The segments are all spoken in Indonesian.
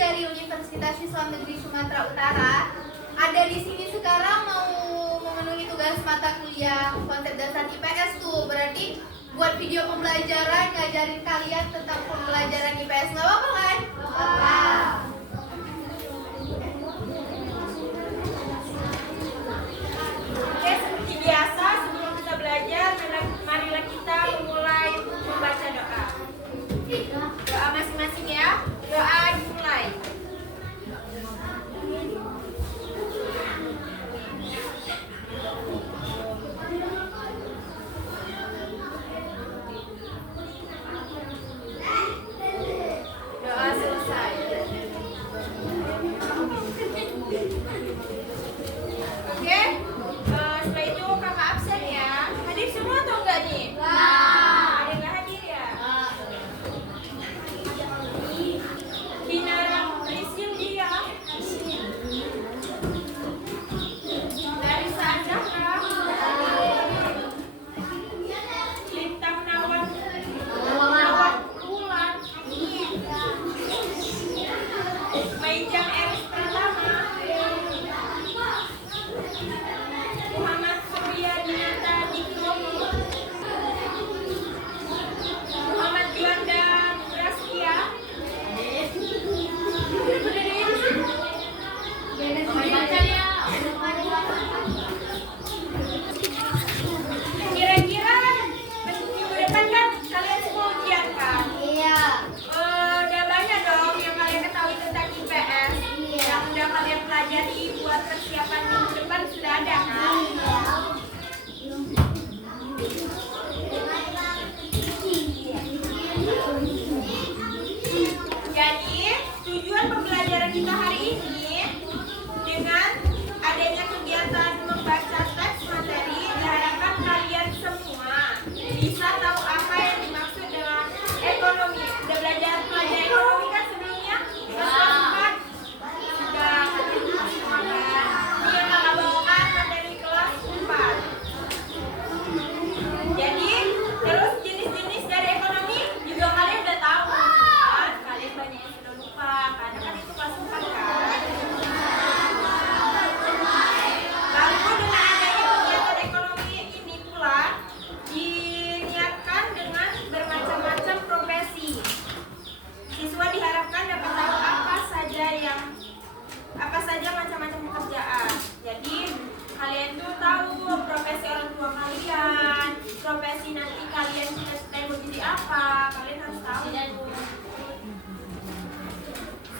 Dari Universitas Islam Negeri Sumatera Utara. Ada di sini sekarang mau memenuhi tugas mata kuliah konsep dasar IPS tuh. Berarti buat video pembelajaran ngajarin kalian tentang pembelajaran IPS. Nggak apa-apa kan? Oke, seperti biasa sebelum kita belajar, marilah kita memulai membaca doa. Doa masing-masing ya. Doa dimulai. Doa selesai. Oke, setelah itu kakak absen ya. Hadir semua atau enggak nih? Ada nggak hadir ya? Binara Rizil dia. Larissa Zahra. Lintang Nawan. Nawan Ulan. Maijang Eris Pratama. Muhammad Surya Dinata Dikromo. Muhammad Juanda Prastia. Kira-kira minggu depan kan kalian semua ujian kan? Iya. Udah banyak dong yang kalian ketahui tentang IPS. Yang udah kalian pelajari buat persiapan minggu depan sudah ada kan? Jadi tujuan pembelajaran kita hari ini dengan adanya kegiatan membaca teks materi diharapkan kalian semua bisa tahu apa yang dimaksud dengan ekonomi. Udah belajar pelajaran ekonomi kan sebelumnya? Kan? Sudah. Dia kakak bawakan materi kelas 4. Jadi terus jenis-jenis dari ekonomi juga kalian udah tahu kan? Kalian banyak yang sudah lupa karena kan itu kelas 4 kan? Lalu dengan adanya kegiatan ekonomi ini pula diniatkan dengan bermacam-macam profesi. Siswa diharapkan dapat tahu apa saja macam-macam pekerjaan. Jadi kalian tuh tahu profesi orang tua kalian, profesi nanti kalian cita-cita mau jadi apa, kalian harus tahu.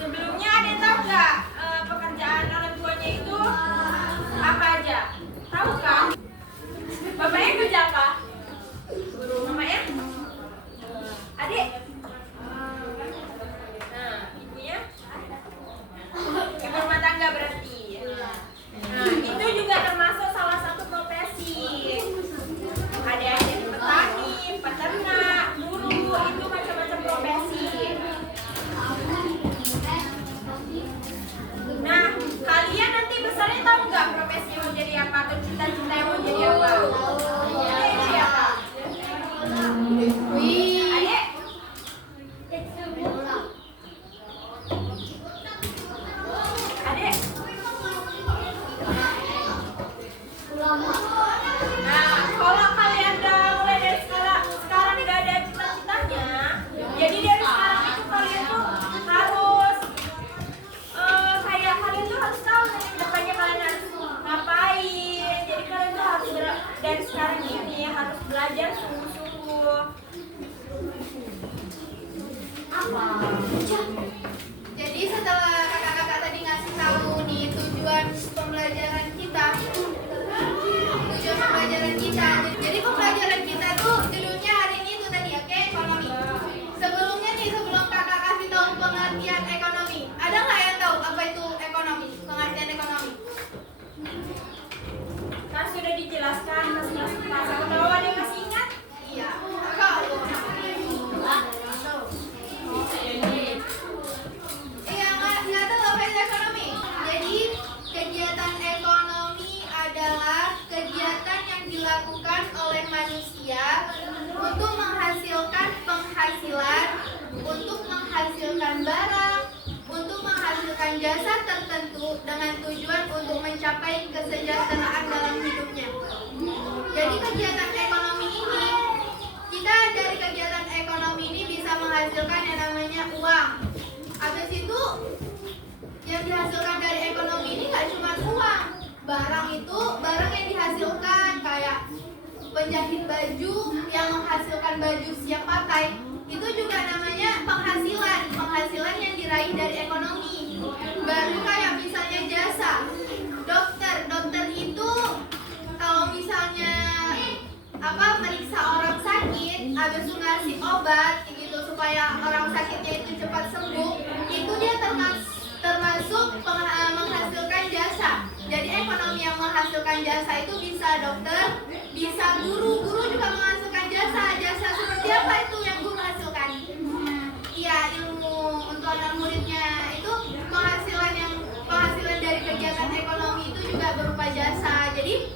Sebelumnya ada yang tahu nggak pekerjaan orang tuanya itu apa aja? Tahu kan? Bapaknya kerja apa? Guru. Mamanya? Adik? Nah, ibunya? Ibu rumah tangga berarti. Nah, itu juga termasuk salah satu profesi. Ada yang jadi petani, peternak, guru, itu macam-macam profesi. penghasilan untuk menghasilkan barang, untuk menghasilkan jasa tertentu dengan tujuan untuk mencapai kesejahteraan dalam hidupnya. Jadi kegiatan ekonomi ini, kita dari kegiatan ekonomi ini bisa menghasilkan yang namanya uang. Habis itu yang dihasilkan dari ekonomi ini nggak cuma uang, barang yang dihasilkan kayak penjahit baju yang menghasilkan baju siap pakai, itu juga namanya penghasilan yang diraih dari ekonomi. Baru kayak misalnya jasa dokter itu kalau misalnya meriksa orang sakit, habis itu ngasih obat gitu supaya orang sakitnya itu cepat sembuh, itu dia termasuk menghasilkan jasa. Jadi ekonomi yang menghasilkan jasa itu bisa dokter, bisa guru juga menghasilkan jasa seperti apa itu yang guru hasilkan? Iya, ilmu untuk anak muridnya itu penghasilan dari kegiatan ekonomi itu juga berupa jasa. Jadi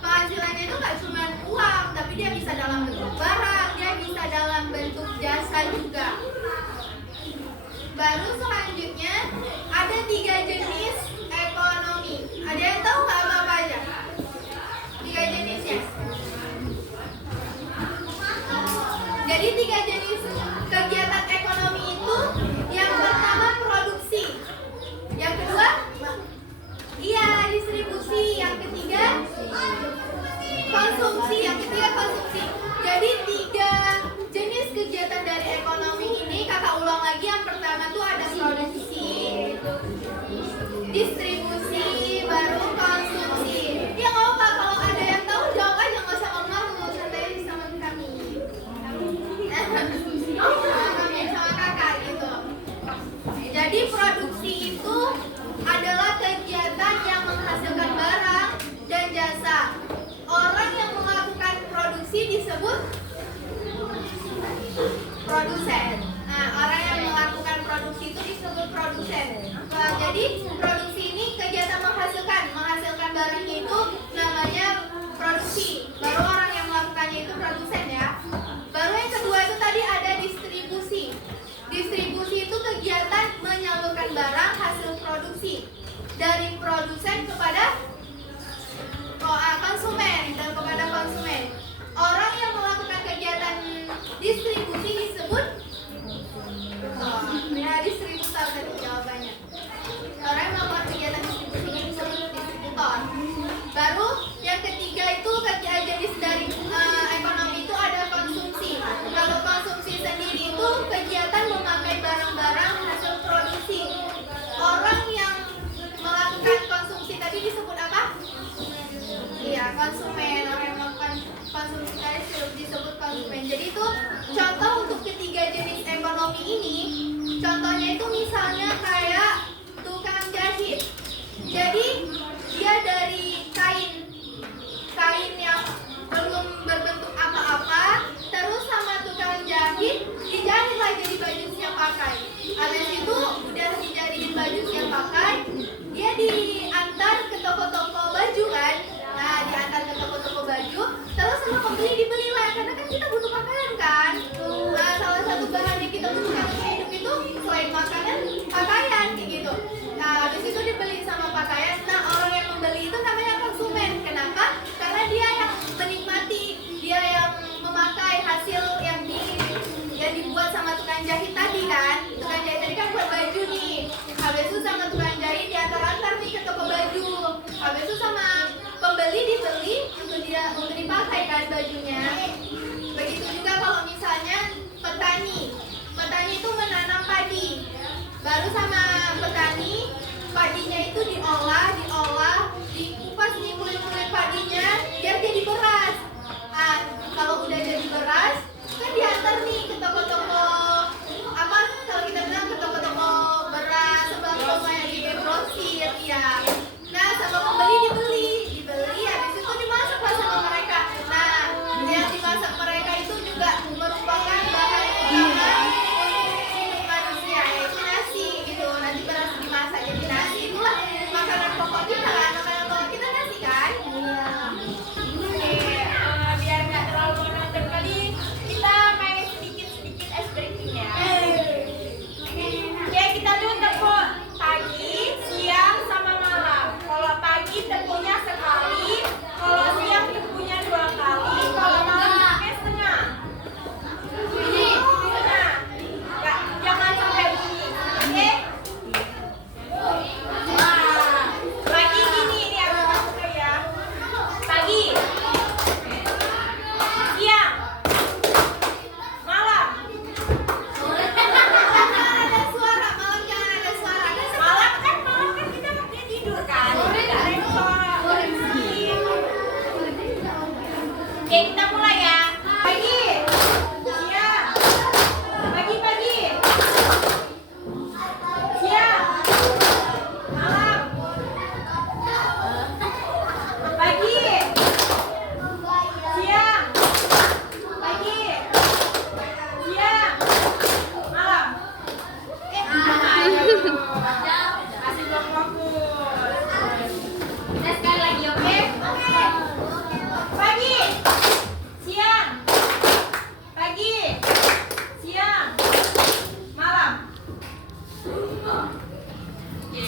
penghasilannya itu nggak cuma uang, tapi dia bisa dalam bentuk barang, dia bisa dalam bentuk jasa juga. Baru selanjutnya ada 3 jenis ekonomi. Ada yang tahu nggak apa aja? 3 jenisnya. Jadi 3 jenis kegiatan ekonomi itu, yang pertama produksi, yang kedua distribusi, yang ketiga konsumsi, Jadi 3 jenis kegiatan dari ekonomi ini kakak ulang lagi. Yang pertama tuh ada produksi, distribusi, baru konsumsi. Ya nggak apa, kalau ada yang tahu jawab aja, nggak usah malu-malu, santai sama kami. Sama kakak gitu. Jadi produksi itu adalah kegiatan yang menghasilkan barang dan jasa. Orang yang melakukan produksi disebut produsen. Nah, orang yang melakukan produksi itu disebut produsen. Nah, jadi produksi ini kegiatan menghasilkan barangnya itu namanya produksi. Baru orang yang melakukannya itu produsen ya. Baru yang kedua itu tadi ada distribusi. Distribusi itu kegiatan menyalurkan barang hasil produksi dari produsen kepada konsumen. Orang yang melakukan kegiatan distribusi disebut distributor tadi jawabannya. Orang yang melakukan kegiatan distribusi ini disebut distributor. Baru yang ketiga itu jenis dari ekonomi itu ada konsumsi. Kalau konsumsi sendiri itu kegiatan memakai barang-barang hasil produksi. Orang yang melakukan konsumsi tadi disebut apa? Iya, konsumen. Orang yang melakukan konsumsi tadi disebut konsumen. Jadi itu contoh untuk ketiga jenis ekonomi ini. Contohnya itu misalnya kayak tukang jahit. Jadi dia dari kain yang belum berbentuk apa-apa, terus sama tukang jahit dijahitlah jadi baju siap pakai. Habis itu udah dijadiin baju siap pakai, dia diantar ke toko-toko baju kan. Nah, diantar ke toko-toko baju, terus sama pembeli dibeli lah, karena kan kita butuh pakaian kan. Nah, salah satu bahan yang kita butuhkan untuk hidup itu selain makanan, pakaian kayak gitu. Nah, habis itu dibeli sama pakaian. Nah, orang yang membeli itu namanya konsumen. Kenapa? Karena dia yang menikmati, dia yang memakai hasil yang dibuat sama tukang jahit tadi kan. Tukang jahit tadi kan buat baju nih. Habis itu sama tukang jahit diantar-antar nih ke toko baju. Habis itu sama pembeli dibeli untuk dipakai kan bajunya. Begitu juga kalau misalnya petani itu menanam padi. Baru sama petani, padinya itu dikupas nih kulit-kulit padinya biar jadi beras. Ah, kalau udah jadi beras kan diantar nih ke toko-toko kalau kita bilang ke toko-toko beras, sembako yang di grosir ya. Nah, sama pembeli dibeli, habis itu dimasak lah sama mereka. Nah, yang dimasak mereka itu juga merupakan bahan utama untuk hidup manusia, yaitu nasi gitu. Nanti beras dimasak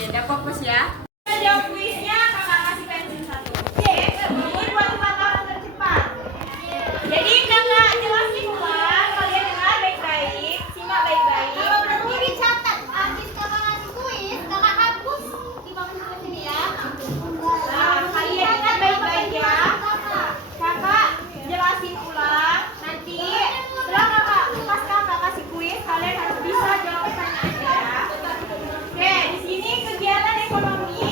udah fokus ya. Kita jawab kuisnya, kakak kasih pensil 1. Oke, ini buat kakak tercepat. Jadi kakak jelasin ulang, kalian dengar baik-baik, simak baik-baik. Kalau perlu dicatat, habis kakak ngasih kuis, kakak hapus di bawah sini ya. Nah, kalian ingat baik-baik ya. Kakak jelasin ulang, nanti setelah kakak kasih kuis, kalian harus bisa jawab pertanyaannya ya. Oke, di sini kegiatan ekonomi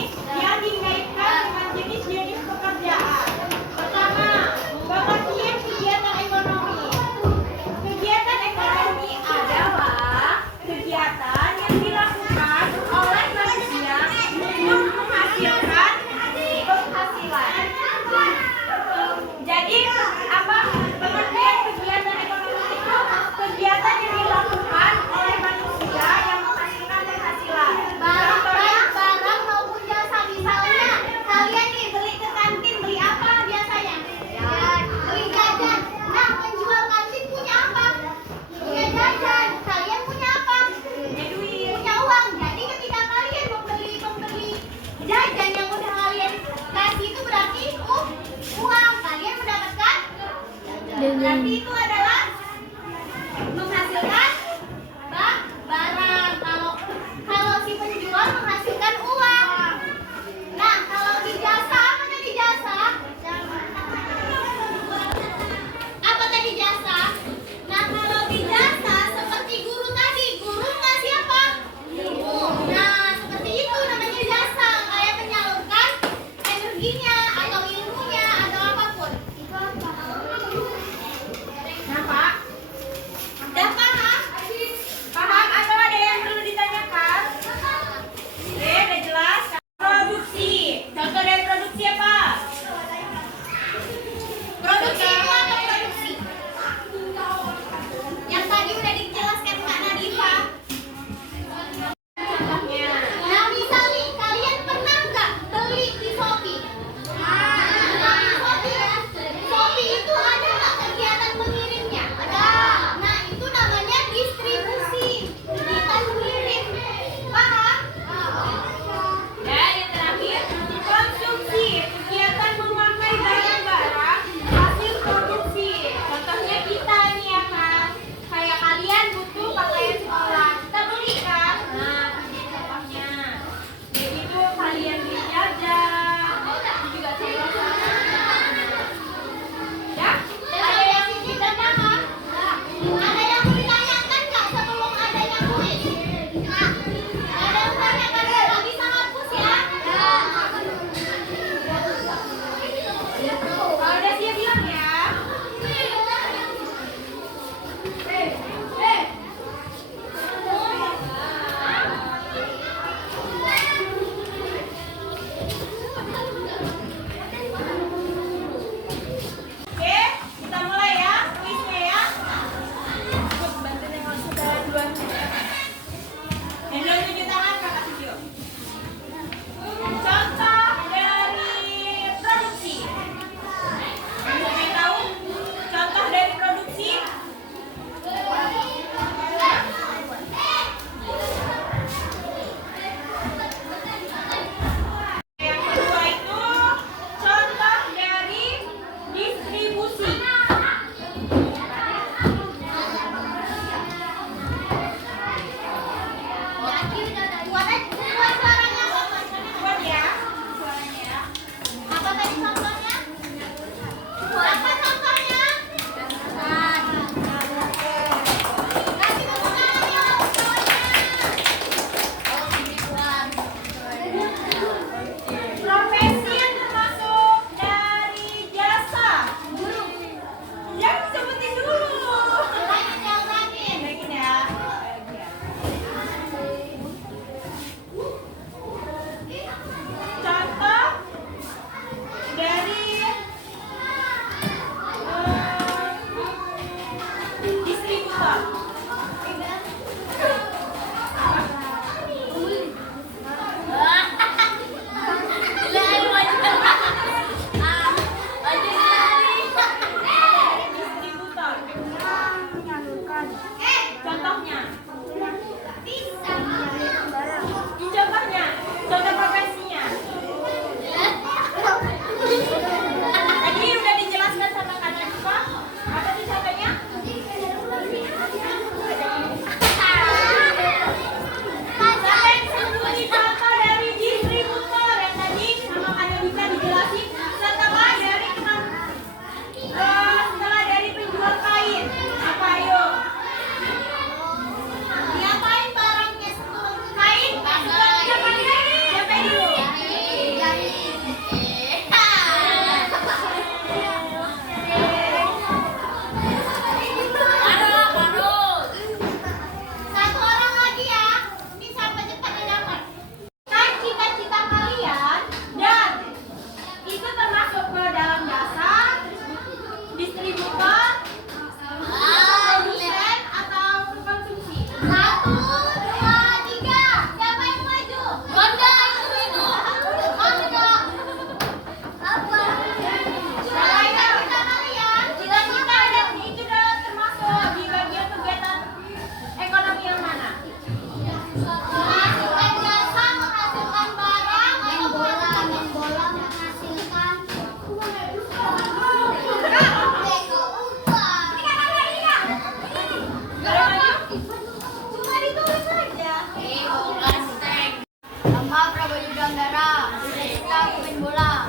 Ganggara, suka main bola,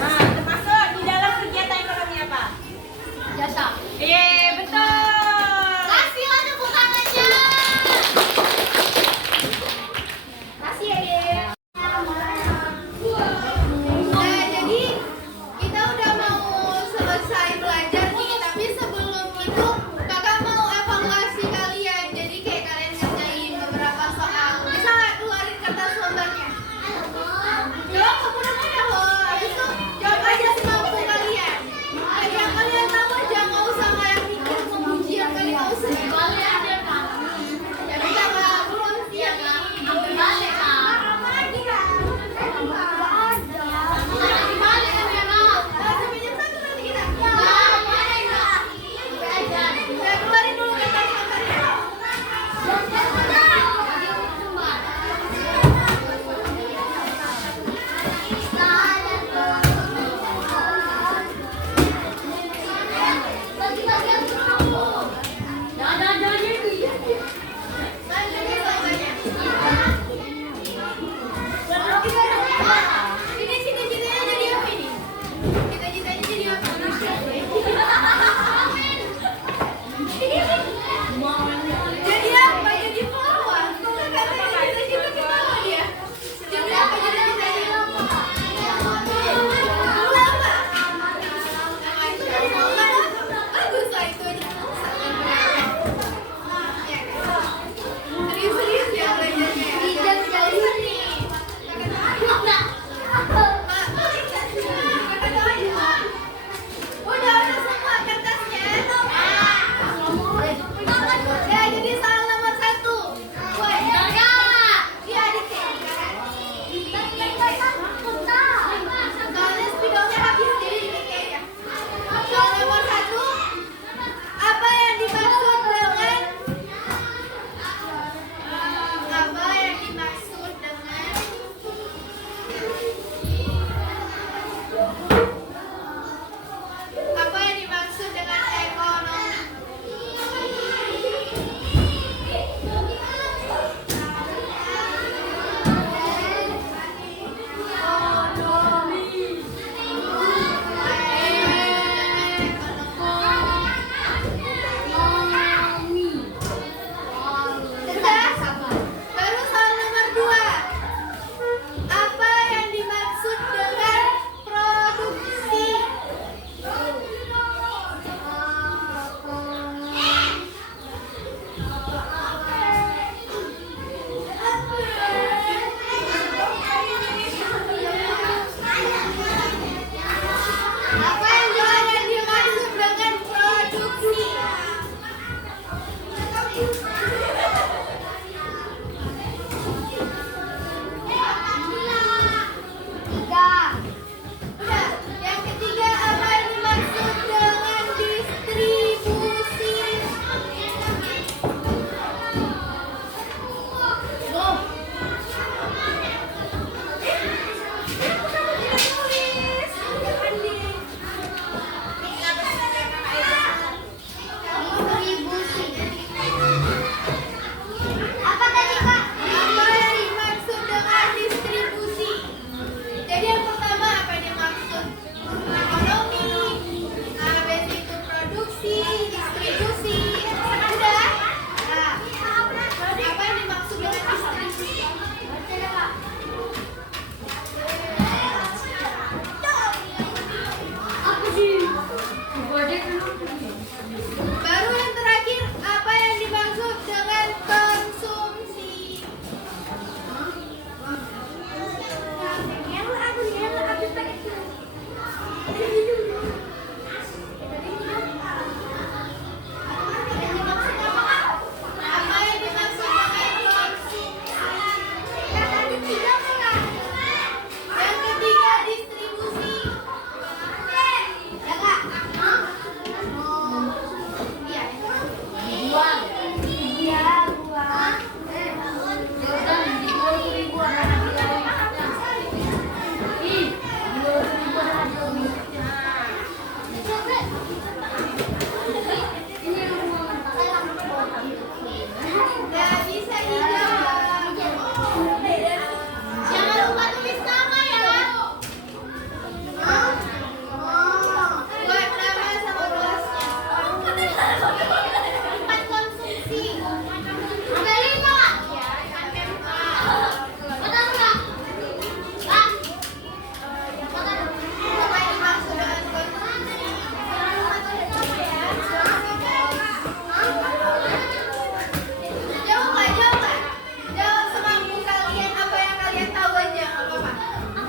Nah, termasuk di dalam kegiatan ekonomi apa? jasa. Betul. Kasihlah tepuk tangannya. Kasih ya, Dek. Nah, jadi kita udah mau selesai belajar nih, tapi sebelum itu kakak mau evaluasi kalian. Jadi kayak kalian ngerjain beberapa soal. Bisa nggak keluarin kertas lembarnya? Jawab kemudian loh. Habis itu jawab aja semampu kalian. Yang kalian tahu aja, nggak usah nggak yang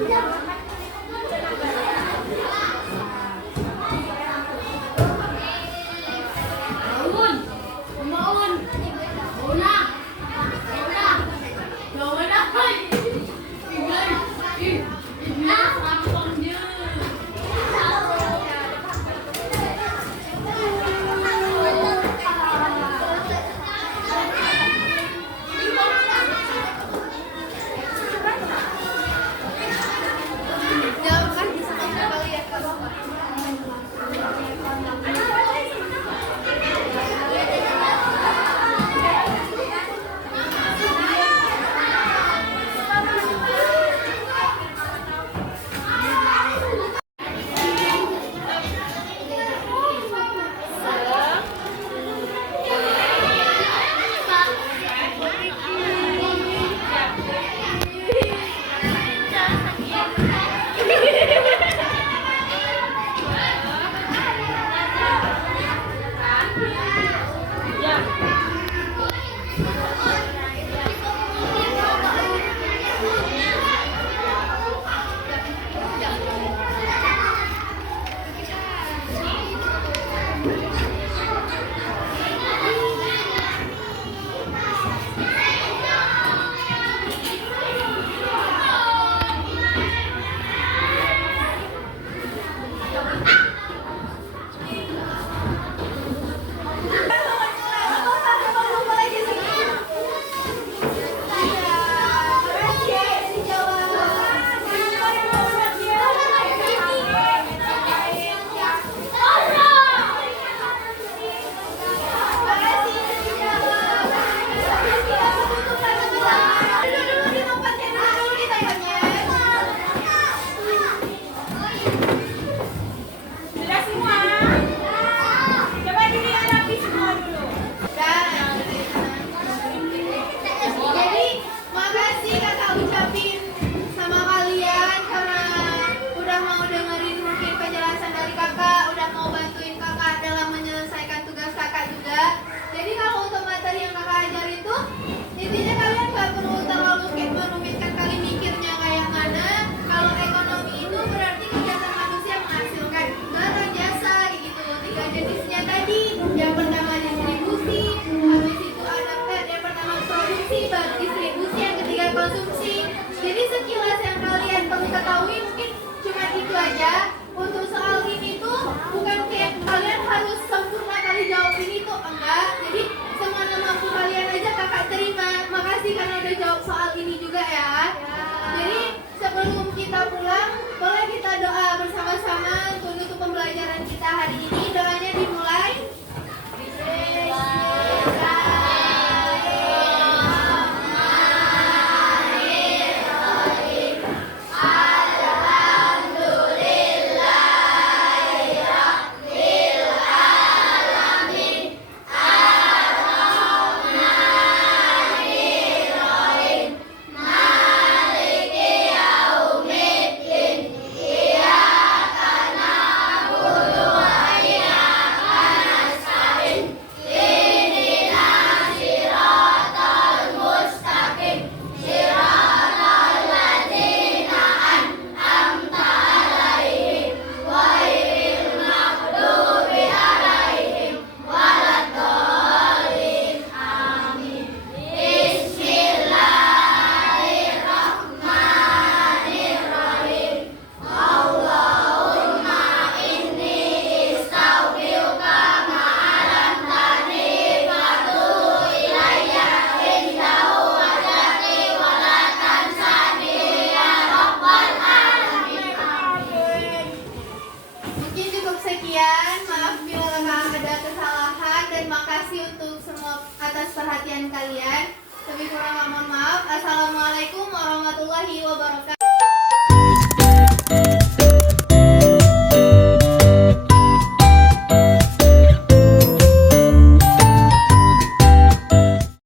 Bangun. Bangun. Una. Una. Bangun apa? Nah, rampung dia. Jawab kan bisa kali ya Kak. Sudah semua? Coba diri rapi semua dulu. Jadi makasih kakak ucapin sama kalian karena udah mau dengerin mungkin penjelasan dari kakak, udah mau bantuin kakak dalam menyelesaikan tugas kakak juga. Jadi kalau untuk materi yang kakak ajarin tuh intinya kalian gak perlu terlalu kayak merumitkan kali mikirnya kayak mana. Kalau ekonomi itu berarti kegiatan manusia menghasilkan barang jasa kayak gitu. 3 jenisnya tadi. Yang pertama distribusi, habis itu ada yang pertama produksi, baru distribusi, yang ketiga konsumsi. Jadi sekilas yang kalian perlu ketahui mungkin cuma itu aja. Untuk soal ini tuh bukan kayak kalian harus sempurna kali jawab ini tuh, enggak. Jadi semana mampu kalian aja kakak terima. Makasih karena udah jawab soal ini juga ya. Jadi sebelum kita pulang, boleh kita doa bersama-sama untuk menutup pembelajaran kita hari ini. Doanya dimulai. Mungkin cukup sekian, maaf bila ada kesalahan dan makasih untuk semua atas perhatian kalian. Lebih kurang mohon maaf. Assalamualaikum warahmatullahi wabarakatuh.